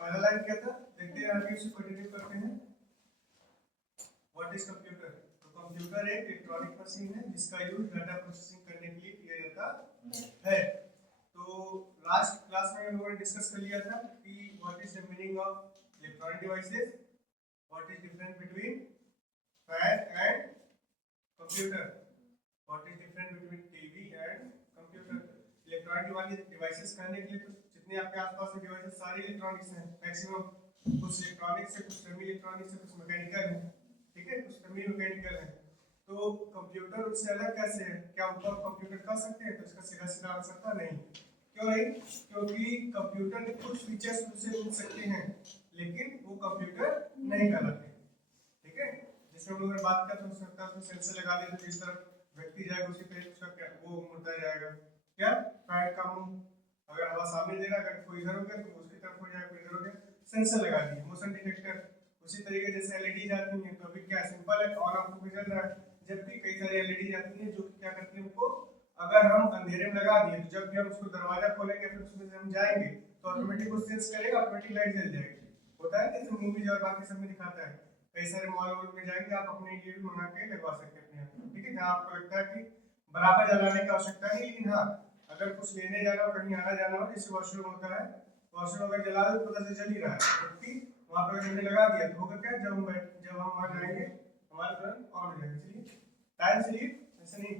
पहला लाइन क्या था, देखते हैं आगे, इसे कंटिन्यू करते हैं। What is computer? तो कंप्यूटर एक इलेक्ट्रॉनिक मशीन है जिसका यूज डाटा प्रोसेसिंग करने के लिए किया जाता है। तो लास्ट क्लास में हम लोगों ने डिस्कस कर लिया था कि what is the meaning of electronic devices, what is difference between fan and computer, what is difference between TV and computer. Electronic devices कहने के लिए तो जितने आपके आसपास के डिवाइसेस सारे इलेक्ट्रॉनिक्स हैं मैक्सिमम, कुछ इलेक्ट्रॉनिक्स है, कुछ सेमी इलेक्ट्रॉनिक्स है, कुछ मैकेनिकल है, ठीक है, कुछ सेमी मैकेनिकल है। तो कंप्यूटर उससे अलग कैसे है? क्या ऊपर कंप्यूटर कर सकते हैं? तो इसका सीधा सीधा आंसर था नहीं। क्यों नहीं? क्योंकि कंप्यूटर के कुछ फीचर्स उससे मिल सकते हैं लेकिन वो कंप्यूटर नहीं कहलाते, ठीक है। जैसे हम लोगों ने बात किया तो हो सकता है उसमें सेंसर लगा दे तो जिस तरफ व्यक्ति जाएगा उसी तरह उसका क्या वो मुड़ता जाएगा। क्या फैन का मुंह अगर हवा सामने दे रहा है, कोई इधर हो गया तो उसकी तरफ हो जाएगा, कोई इधर हो गया, सेंसर लगा दिए, मोशन डिटेक्टर। उसी तरीके जैसे एलईडी जाती है तो अभी क्या सिंपल है, ऑन ऑफ भी चल रहा है, जबकि कई सारी एलईडी जाती है जो क्या करती है उनको अगर हम अंधेरे में लगा दिए तो जब भी हम उसको दरवाजा खोलेंगे फिर उसमें से हम जाएंगे तो ऑटोमेटिक वो सेंस करेगा, ऑटोमेटिक लाइट जल जाएगी। होता है जैसे मूवीज और बाकी सब में दिखाता है, कई सारे मॉल में जाएंगे आप अपने लिए भी मंगा के लगवा सकते हैं अपने यहाँ, ठीक है, जहाँ आपको लगता है कि बराबर जलाने की आवश्यकता नहीं, लेकिन हाँ अगर कुछ लेने जाना हो, कहीं आना जाना हो, जैसे वॉशरूम होता है, वॉशरूम अगर जला दो तो पता से जल ही रहा है, जबकि वहाँ पर हमने लगा दिया तो होगा क्या, जब हम वहाँ जाएंगे हमारा तुरंत ऑन हो जाएगा। चलिए टाइम चलिए ऐसे नहीं,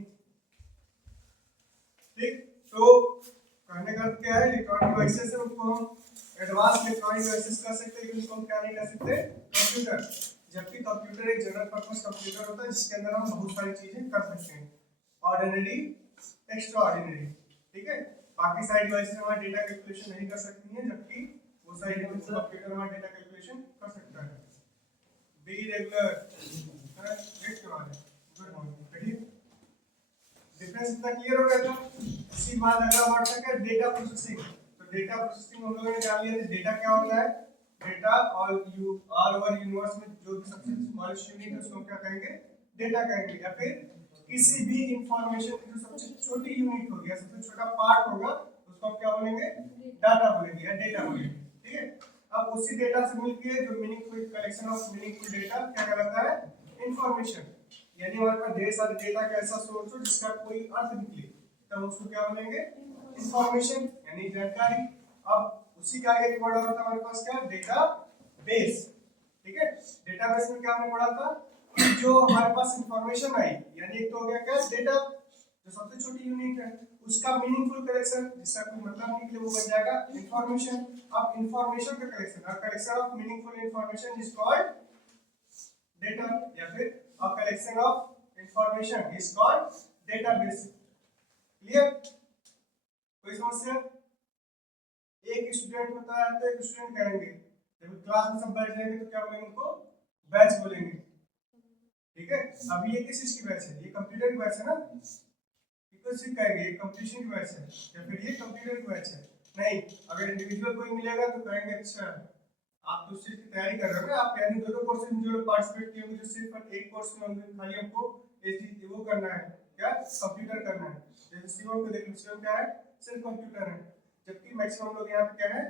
ठीक। तो कहने का क्या है, इलेक्ट्रॉनिक डिवाइसेस है उनको हम एडवांस इलेक्ट्रॉनिक डिवाइसेस कर सकते हैं, लेकिन उसको हम क्या नहीं कर सकते, कंप्यूटर। जबकि कंप्यूटर एक जनरल पर्पस कंप्यूटर होता है जिसके अंदर हम बहुत सारी चीजें कर सकते हैं, ऑर्डिनरी, एक्स्ट्रा ऑर्डिनरी, ठीक है। बाकी सारी डिवाइसेस हमारा डेटा कैलकुलेशन नहीं कर सकती हैं, जबकि वो सारी कंप्यूटर हमारा डेटा कैलकुलेशन कर सकता है। बी रेगुलर नेक्स्ट वाला गुड मॉर्निंग, डिफरेंस इतना क्लियर हो गया था। इसके बाद अगला वर्ड था क्या, डेटा प्रोसेसिंग। तो डेटा प्रोसेसिंग हम लोगों ने जान लिया था डेटा क्या होता है, डेटा ऑल ओवर यूनिवर्स में जो भी सबसे स्मॉलेस्ट यूनिट है उसको क्या कहेंगे, डेटा कहेंगे, या फिर किसी भी इंफॉर्मेशन की जो सबसे छोटी यूनिट होगी या सबसे छोटा पार्ट होगा उसको हम क्या बोलेंगे, डाटा बोलेंगे या डेटा बोलेंगे, ठीक है। अब उसी डेटा से मिलकर जो meaningful collection of meaningful data क्या कहलाता है, इंफॉर्मेशन। यानी हमारे पास ढेर सारे डेटा का ऐसा सोर्स हो जिसका कोई अर्थ निकले तब उसको क्या बोलेंगे, इंफॉर्मेशन यानी जानकारी। अब उसी का आगे एक वर्ड होता है हमारे पास क्या, डेटा बेस, ठीक है। डेटाबेस में क्या हमने पढ़ा था कि जो हमारे पास इंफॉर्मेशन आई, यानी एक तो हो गया क्या, डेटा जो सबसे छोटी यूनिट है उसका मीनिंगफुल कलेक्शन जिसका कोई मतलब निकले वो बन जाएगा इंफॉर्मेशन। अब इंफॉर्मेशन का collection of meaningful information is called data, या फिर a collection of information is called database। Clear? कोई समस्या? एक स्टूडेंट होता है तो एक स्टूडेंट कहेंगे, जब क्लास में सब बैठ जाएंगे तो क्या बोलेंगे, उनको बैच बोलेंगे, ठीक है। अभी ये किस चीज की बैच है, ये कंप्यूटर की बैच है ना, किसी कहेंगे ये कंपटीशन की बैच है या फिर ये कंप्यूटर की बैच है। नहीं, अगर इंडिविजुअल कोई मिलेगा तो कहेंगे अच्छा आप तो उस चीज की तैयारी कर रहे हो ना, आप यानी दोनों कोर्स में जो लोग पार्टिसिपेट किए मुझे सिर्फ एक कोर्स में खाली हमको एक वो करना है, क्या, कंप्यूटर करना है। जैसे सीओ को देख लो, सीओ क्या है, सिर्फ कंप्यूटर है, जबकि मैक्सिमम लोग यहाँ पे क्या है,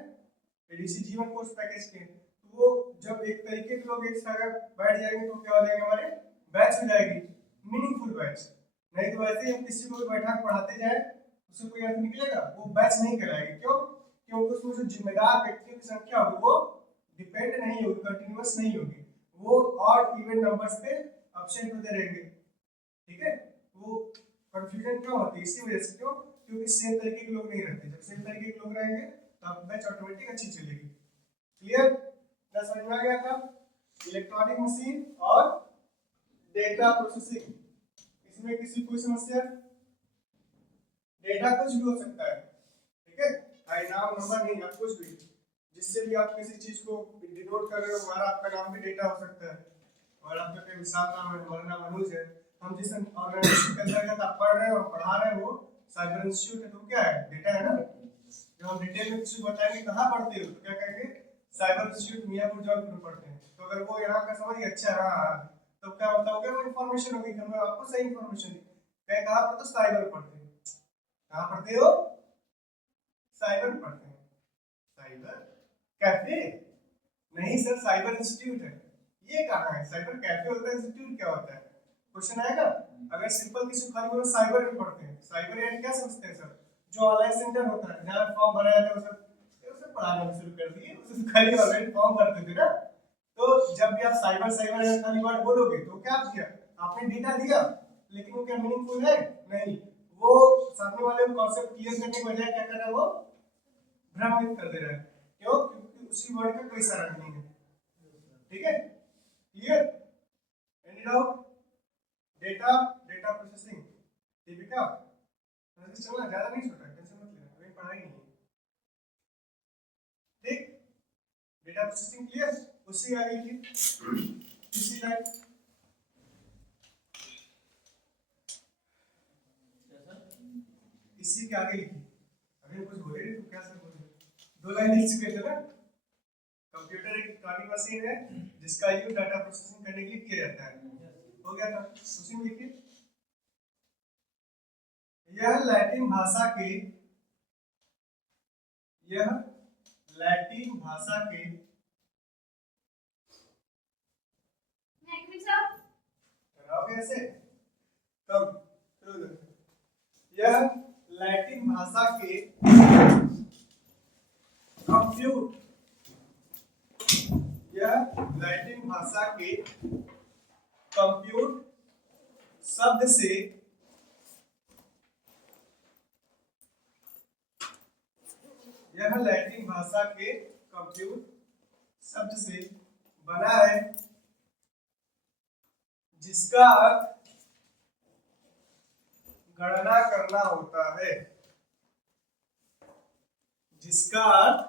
एडीसी जीवन कोर्स पैकेज के। तो वो जब एक तरीके के लोग एक साथ बैठ जाएंगे तो क्या हो जाएगा, हमारे बैच हो जाएगी, मीनिंगफुल बैच। नहीं तो वैसे हम किसी को भी बैठा पढ़ाते जाए उससे कोई अर्थ निकलेगा, वो बैच नहीं कराएगी। क्यों? क्योंकि उसमें जो जिम्मेदार व्यक्तियों की संख्या होगी वो डिपेंड नहीं होगी, कंटिन्यूअस नहीं होगी, वो ऑड इवन नंबर्स पे एब्सेंट होते रहेंगे, ठीक है। वो कंफ्यूजन क्यों होती है, इसी वजह से। क्यों? क्योंकि सेम तरीके के लोग नहीं रहते, जब सेम तरीके के लोग रहेंगे तो आपकी बैच ऑटोमेटिक अच्छी चलेगी। क्लियर? क्या समझ में आ गया था? इलेक्ट्रॉनिक मशीन और डेटा प्रोसेसिंग, इसमें किसी कोई समस्या? डेटा कुछ भी हो सकता है, ठीक है, नाम नंबर नहीं, आप कुछ भी जिससे भी आप किसी चीज को डिनोट कर रहे हो, हमारा आपका नाम भी डेटा हो सकता है, और आपका कोई विशाल नाम है, हमारा नाम अनुज है, हम जिस ऑर्गेनाइजेशन के अंतर्गत आप पढ़ रहे हो पढ़ा रहे हो वो साइबर इंस्टीट्यूट है, तो क्या है, डेटा है ना। जब हम डिटेल में किसी को बताएंगे कहाँ पढ़ते हो तो क्या कहेंगे, साइबर इंस्टीट्यूट मियाँपुर जौनपुर में पढ़ते हैं। तो अगर वो यहाँ का समझ गया अच्छा हाँ, तो क्या मतलब हो गया, वो इन्फॉर्मेशन होगी, हमें आपको सही इन्फॉर्मेशन दी। कहीं कहाँ पढ़ते हो, साइबर पढ़ते हो, कहाँ पढ़ते हो, साइबर पढ़ते हैं, साइबर कैफे नहीं सर, साइबर इंस्टीट्यूट है। ये कहाँ है? साइबर कैफे होता है, इंस्टीट्यूट क्या होता है? क्वेश्चन आएगा। अगर सिंपल किसी खाली बोलो साइबर में पढ़ते हैं, साइबर यानी क्या समझते हैं सर? जो ऑनलाइन सेंटर होता है जहाँ फॉर्म भरा जाता है, उसे पढ़ाना शुरू कर दिए, उसे तो खाली ऑनलाइन फॉर्म भरते थे ना। तो जब भी आप साइबर साइबर या खाली वर्ड बोलोगे तो क्या किया आपने? डेटा दिया, लेकिन वो क्या मीनिंगफुल है? नहीं। वो सामने वाले को कॉन्सेप्ट क्लियर करने के बजाय क्या कर रहा है? वो भ्रमित कर दे रहा है। क्यों? क्योंकि उसी वर्ड का कोई सारा मीनिंग है। ठीक है, clear? Any doubt? Data data processing, Deepika process चलना ज्यादा नहीं छोटा, टेंशन मत लेना, अभी पढ़ाई नहीं है। ठीक, डेटा प्रोसेसिंग क्लियर? उसी आगे की इसी लाइन इसी के आगे लिखी। अभी कुछ बोले नहीं तो क्या सर बोले? दो लाइन लिख चुके थे ना। कंप्यूटर एक इलेक्ट्रॉनिक मशीन है जिसका यूज डाटा प्रोसेसिंग करने के लिए किया जाता है। हो गया था, उसी में लिखिए। यह लैटिन भाषा के कराओगे ऐसे तब यह लैटिन भाषा के कंप्यूट शब्द से यह लैटिन भाषा के कंप्यूट शब्द से बना है, जिसका अर्थ गणना करना होता है। जिसका अर्थ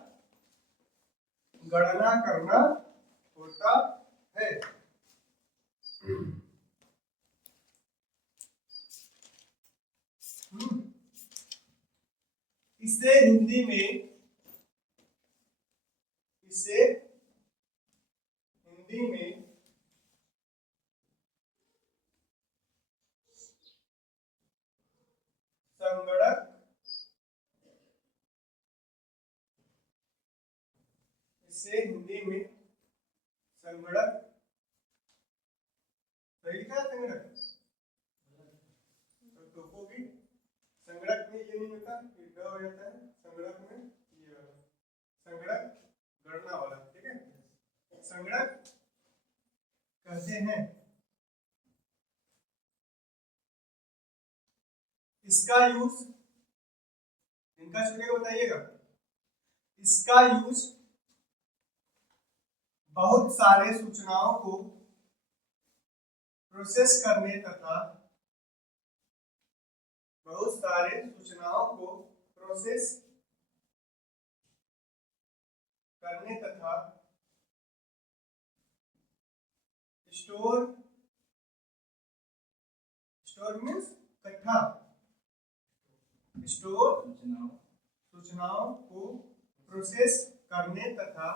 गणना करना होता है। इसे हिंदी में संगणक सही लिखा है संगणक। तो टोपो भी संगणक में ये नहीं होता, ये ड हो जाता है। संगणक में ये वाला संगणक गणना वाला। ठीक है, संगणक कहते हैं। इसका यूज इनका छूटेगा बताइएगा। इसका यूज बहुत सारे सूचनाओं को प्रोसेस करने तथा स्टोर मीन्स इकट्ठा, सूचनाओं को प्रोसेस करने तथा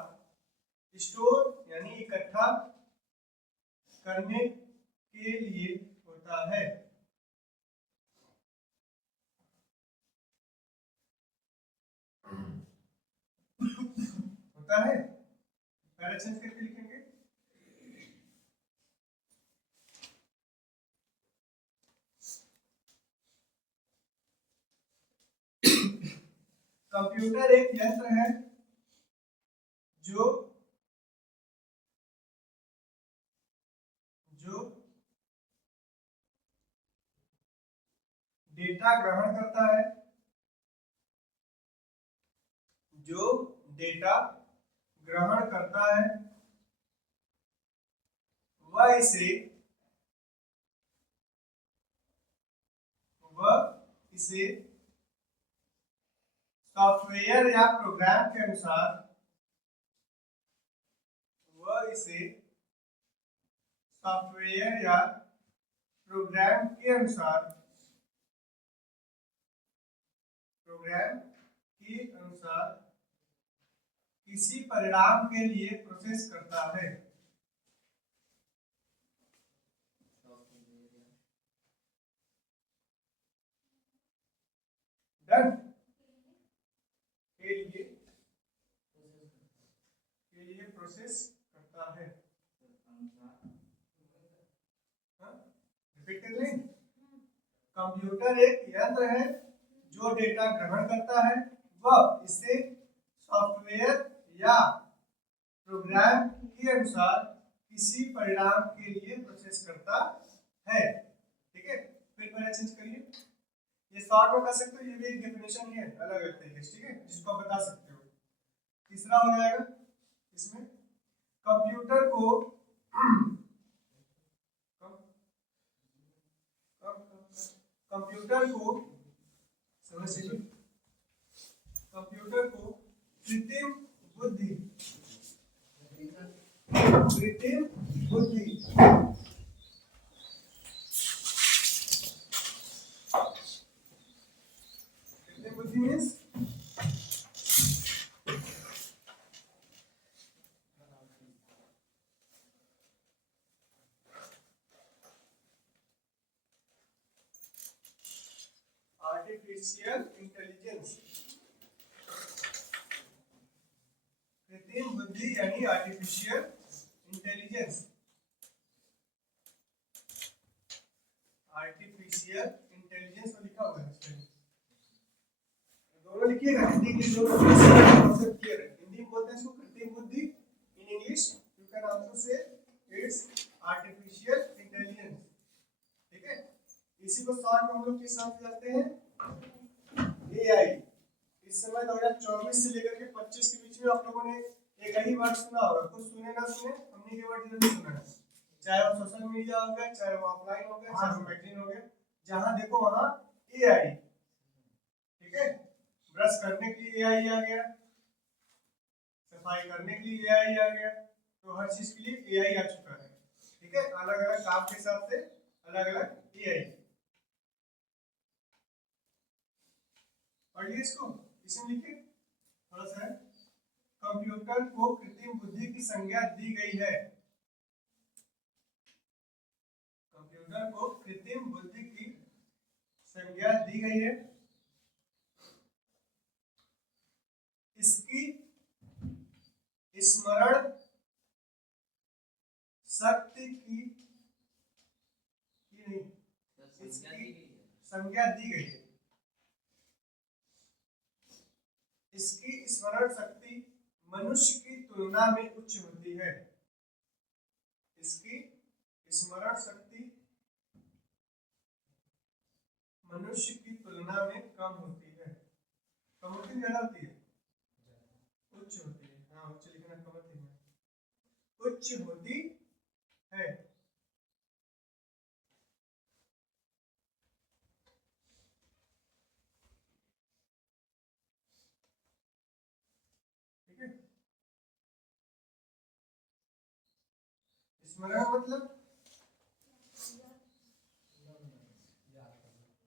स्टोर यानी इकट्ठा करने के लिए होता है। होता है, पहले चेंज करके लिखेंगे। कंप्यूटर एक यंत्र है जो डेटा ग्रहण करता है, वह इसे सॉफ्टवेयर या प्रोग्राम के अनुसार किसी परिणाम के लिए प्रोसेस करता है। डन के लिए लिए प्रोसेस करता है। रिपीट कर लें, कंप्यूटर एक यंत्र है जो डेटा ग्रहण करता है, वह इसे सॉफ्टवेयर या प्रोग्राम के अनुसार किसी परिणाम के लिए प्रोसेस करता है। ठीक है, फिर पहले चेंज करिए, ये शॉर्ट में कर सकते हो, ये भी एक डेफिनेशन ही है अलग अलग तरीके से, ठीक है, जिसको आप बता सकते हो। तीसरा हो जाएगा इसमें, कंप्यूटर को कंप्यूटर को समझ लीजिए, कंप्यूटर को कृत्रिम बुद्धि कृत्रिम बुद्धि मीन्स आर्टिफिशियल इंटेलिजेंस। कृत्रिम बुद्धि यानी आर्टिफिशियल इंटेलिजेंस, आर्टिफिशियल इंटेलिजेंस लिखा हुआ है इसमें, दोनों लिखिएगा, हिंदी के दोनों कॉन्सेप्ट क्लियर है। हिंदी में बोलते हैं इसको कृत्रिम बुद्धि, in English you can also say it's artificial intelligence. ठीक है, इसी को शॉर्ट में हम लोग किस नाम से जानते हैं, एआई। इस समय 2024 से लेकर के 25 के बीच में आप लोगों ने एक ही वर्ड सुना होगा, कुछ सुने ना सुने, हमने ये वर्ड जरूर सुना है, चाहे वो सोशल मीडिया हो गया, चाहे वो ऑफलाइन हो गया, चाहे वो मैगजीन हो गया, जहां देखो वहां एआई। ठीक है, ब्रश करने के लिए एआई आ गया, सफाई करने के लिए एआई आ गया, तो हर चीज के लिए एआई आ चुका है। ठीक है, अलग अलग काम के हिसाब से अलग अलग एआई। पढ़िए इसको, इसमें लिखिए थोड़ा सा, कंप्यूटर को कृत्रिम बुद्धि की संज्ञा दी गई है। कंप्यूटर को कृत्रिम बुद्धि की संज्ञा दी गई है। इसकी स्मरण शक्ति की नहीं, इसकी संज्ञा दी गई है। इसकी स्मरण शक्ति मनुष्य की तुलना में उच्च होती है। इसकी स्मरण शक्ति मनुष्य की तुलना में कम होती है। कम होती है, ज्यादा होती है, उच्च होती है। हाँ, उच्च लिखना, कम होती है, उच्च होती है। ठीक है, स्मरण मतलब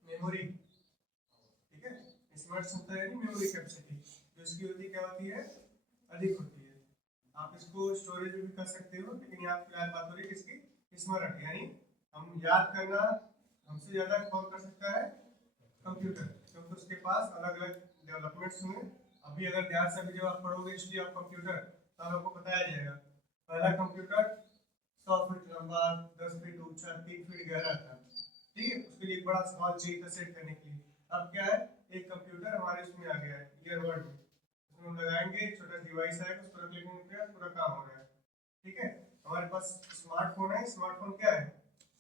मेमोरी। ठीक है, स्मरण क्षमता यानी मेमोरी कैपेसिटी, जो इसकी होती क्या होती है, अधिक होती है। आप इसको स्टोरेज भी कर सकते हो, लेकिन यहाँ फिलहाल बात हो रही है किसकी, स्मरण, यानी हम याद करना हमसे ज्यादा कौन कर सकता है, कंप्यूटर, क्योंकि उसके पास अलग अलग डेवलपमेंट्स हुए। अभी अगर ध्यान से जब आप पढ़ोगे हिस्ट्री ऑफ कंप्यूटर तो आपको बताया जाएगा, पहला कंप्यूटर 100 फीट लंबा, 10 फीट ऊंचा, 3 फीट गहरा था। ठीक है, उसके लिए एक बड़ा सवाल चाहिए था सेट करने के लिए। अब क्या है, एक कंप्यूटर हमारे इसमें आ गया है, ईयरबड में, उसमें हम लगाएंगे, एक छोटा डिवाइस आएगा, उसको रख लेंगे, पूरा काम हो रहा है। ठीक है, हमारे पास स्मार्टफोन है, स्मार्टफोन क्या है,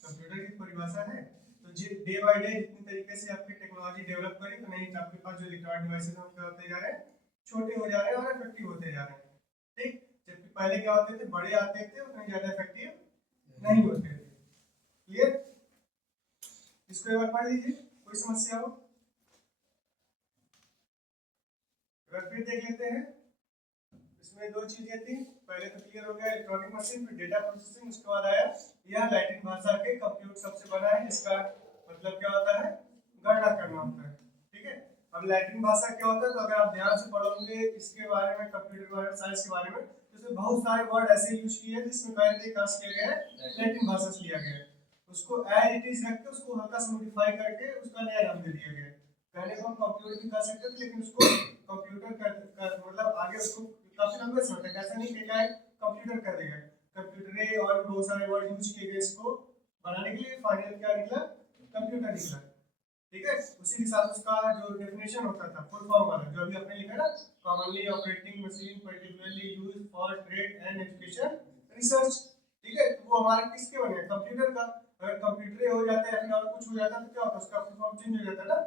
कंप्यूटर की परिभाषा है। तो डे बाय डे जितनी तरीके से आपकी टेक्नोलॉजी डेवलप करी, तो नहीं आपके पास जो इलेक्ट्रॉनिक डिवाइसेस हैं क्या होते जा रहे हैं, छोटे हो जा रहे हैं और इफेक्टिव होते जा रहे हैं। ठीक, जबकि पहले क्या होते थे, बड़े आते थे, उतने ज्यादा इफेक्टिव नहीं होते थे। क्लियर, इसको एक बार पढ़ लीजिए, कोई समस्या हो फिर देख लेते हैं। इसमें दो चीजें थी, पहले तो क्लियर हो गया इलेक्ट्रॉनिक मशीन, फिर डेटा प्रोसेसिंग, उसके बाद आया यह लैटिन भाषा के कंप्यूट शब्द से बना है, जिसका मतलब क्या होता है, गणना करना होता है। ठीक है, अब लैटिन भाषा क्या होता है, तो अगर आप ध्यान से पढ़ोगे इसके बारे में, कंप्यूटर के बारे में, साइंस के बारे में, तो इसमें बहुत सारे वर्ड ऐसे यूज किए हैं जिसमें कहते कहां से किया गया है, लैटिन भाषा से लिया गया है। उसको एज इट इज रख के उसको हल्का सा मॉडिफाई करके उसका नया नाम दे दिया गया है। पहले को हम कंप्यूटर भी कर सकते थे, लेकिन उसको कंप्यूटर का मतलब आगे उसको काफी लंबे समय तक, ऐसा नहीं कि क्या है कंप्यूटर कर देगा। कंप्यूटर ने और भी बहुत सारे वर्ड यूज किए गए इसको बनाने के लिए, फाइनल क्या निकला, कंप्यूटर निकला। ठीक है, उसी के साथ उसका जो डेफिनेशन होता था फुल फॉर्म वाला जो अभी आपने लिखा ना, commonly operating machine particularly used for trade and education research. ठीक है, तो वो हमारे किसके बने, कंप्यूटर का। अगर कंप्यूटर हो जाता है या फिर और कुछ हो जाता है तो क्या होता है, उसका फुल फॉर्म चेंज हो जाता है ना।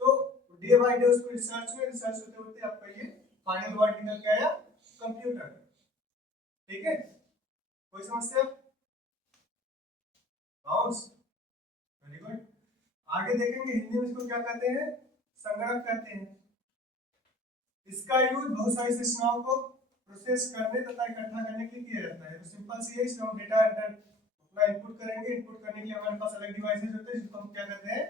तो डे बाय डे उसको रिसर्च होते होते आपका ये फाइनल वर्ड निकल के आया कंप्यूटर। ठीक है, कोई समस्या? Bounce, very good. आगे देखेंगे हिंदी में इसको क्या कहते हैं, संगणक कहते हैं। इसका यूज बहुत सारी सूचनाओं को प्रोसेस करने तथा इकट्ठा करने के लिए किया जाता है। तो सिंपल सी है, इसमें हम डेटा एंटर अपना इनपुट करेंगे। इनपुट करने के लिए हमारे पास अलग डिवाइसेस होते हैं जिसको हम क्या कहते हैं,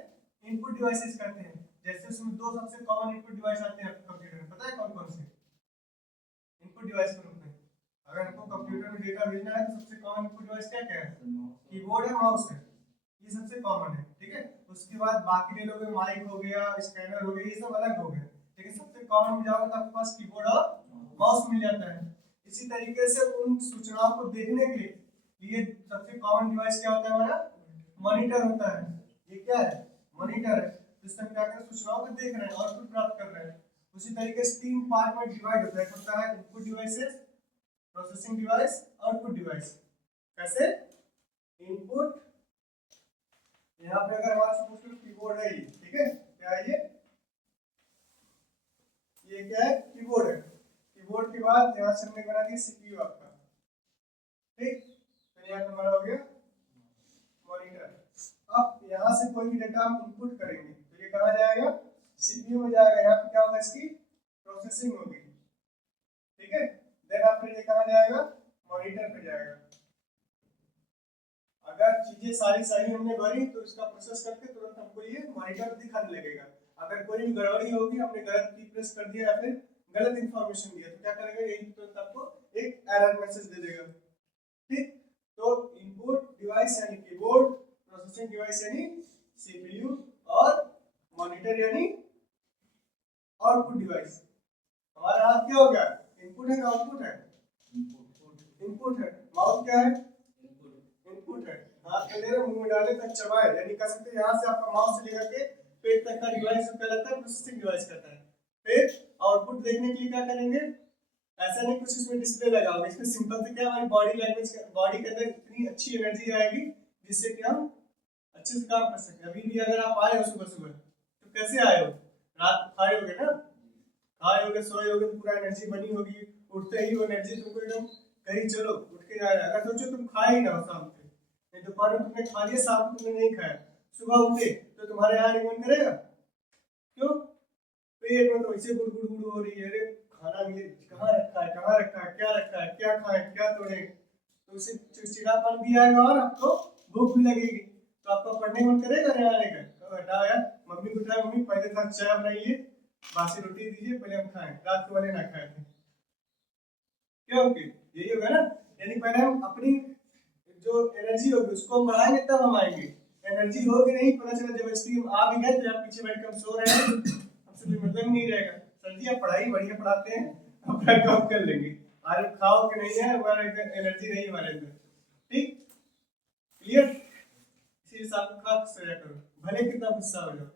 इनपुट डिवाइसेस कहते हैं। जैसे उसमें दो सबसे कॉमन इनपुट डिवाइस आते हैं आपके कंप्यूटर में, पता है कौन कौन से इनपुट डिवाइस के रूप में? अगर आपको कंप्यूटर में डेटा भेजना है तो सबसे कॉमन इनपुट डिवाइस क्या क्या है, कीबोर्ड है, माउस है, ये सबसे कॉमन है। ठीक है, उसके बाद बाकी ले लोगे, माइक हो गया, स्कैनर हो गया, ये सब अलग हो गए। लेकिन सबसे कॉमन में जाओगे तो आपके पास कीबोर्ड और माउस मिल जाता है। इसी तरीके से उन सूचनाओं को देखने के लिए सबसे कॉमन डिवाइस क्या होता है हमारा, मॉनिटर होता है। ये क्या है, मॉनिटर है, जिससे हम क्या कर रहे हैं, सूचनाओं को देख रहे हैं, आउटपुट प्राप्त कर रहे हैं। उसी तरीके से तीन पार्ट में डिवाइड होता है। एक होता है input devices, processing device, output device. कैसे, इनपुट, यहाँ पे अगर हमारा सपोज कीबोर्ड है, ठीक है, क्या है ये क्या है, कीबोर्ड है। कीबोर्ड के बाद यहाँ से हमने बना दिया सीपीयू आपका। ठीक, तो यहाँ पे हमारा हो गया मॉनिटर। अब यहाँ से कोई भी डेटा हम इनपुट करेंगे तो ये कहाँ जाएगा, सीपीयू में जाएगा। यहाँ पे क्या होगा, इसकी प्रोसेसिंग होगी। ठीक है, देन आफ्टर ये कहाँ जाएगा, मॉनिटर पे जाएगा। अगर चीजें सारी सही हमने भरी तो इसका प्रोसेस करके तुरंत हमको ये मॉनिटर दिखाने लगेगा। अगर कोई भी गड़बड़ी होगी, हमने गलत की प्रेस कर दिया या फिर गलत इंफॉर्मेशन दिया तो क्या करेगा, यही तुरंत आपको एक एरर मैसेज दे देगा। ठीक, तो इनपुट डिवाइस यानी कीबोर्ड, प्रोसेसिंग डिवाइस यानी सीपीयू, और मॉनिटर यानी आउटपुट डिवाइस। हमारा हाथ क्या हो गया, इनपुट है, आउटपुट है, इनपुट है। माउस क्या है, इनपुट है। हाथ में ले रहे, मुंह में डाले तक चबाए, यानी कह सकते हैं यहाँ से आपका माउस से लेकर के पेट तक का डिवाइस कहलाता है प्रोसेसिंग डिवाइस कहता है। फिर आउटपुट देखने के लिए क्या करेंगे, ऐसा नहीं कुछ इसमें डिस्प्ले लगा होगा, इसमें सिंपल से क्या हमारी बॉडी लैंग्वेज, बॉडी के अंदर इतनी अच्छी एनर्जी आएगी जिससे कि हम अच्छे से काम कर सकें। अभी भी अगर आप आए हो सुबह सुबह तो कैसे आए हो, रात खाए होगे ना, खाए होगे, सोए होगे तो पूरा एनर्जी बनी होगी। उठते ही वो एनर्जी तुमको एकदम कहीं चलो उठ के जा रहा है। अगर सोचो तुम खाए ही ना हो शाम को, नहीं दोपहर में तुमने खा लिया, शाम को तुमने नहीं खाया, सुबह उठे तो तुम्हारे यहाँ मन करेगा, क्यों, पेट में तो वैसे गुड़गुड़ गुड़ हो रही है, अरे खाना मिले, कहाँ रखा है, कहाँ रखा है, क्या रखा है, क्या खाए, क्या तोड़े, तो उससे चिड़चिड़ापन भी आएगा और आपको भूख भी लगेगी। तो आपको पढ़ने मन करेगा नहीं आने का, तो हटाओ यार, मम्मी को उठाए, मम्मी पहले था चाय बनाइए, बासी रोटी दीजिए, पहले हम खाएं, रात को वाले ना खाए थे। क्योंकि यही होगा ना, यानी पहले हम अपनी जो एनर्जी होगी उसको हम बढ़ाएंगे तब हम आएंगे। एनर्जी होगी नहीं, पता चला जब स्ट्रीम आ भी गए तो आप पीछे बैठ कर सो रहे हैं, हमसे कोई मतलब नहीं रहेगा। सर जी आप पढ़ाई बढ़िया पढ़ाते हैं, अपना काम कर लेंगे, आज खाओ कि नहीं है, हमारा एनर्जी नहीं हमारे अंदर। ठीक, क्लियर, इसी हिसाब से खा सोया करो, भले कितना गुस्सा हो जाओ।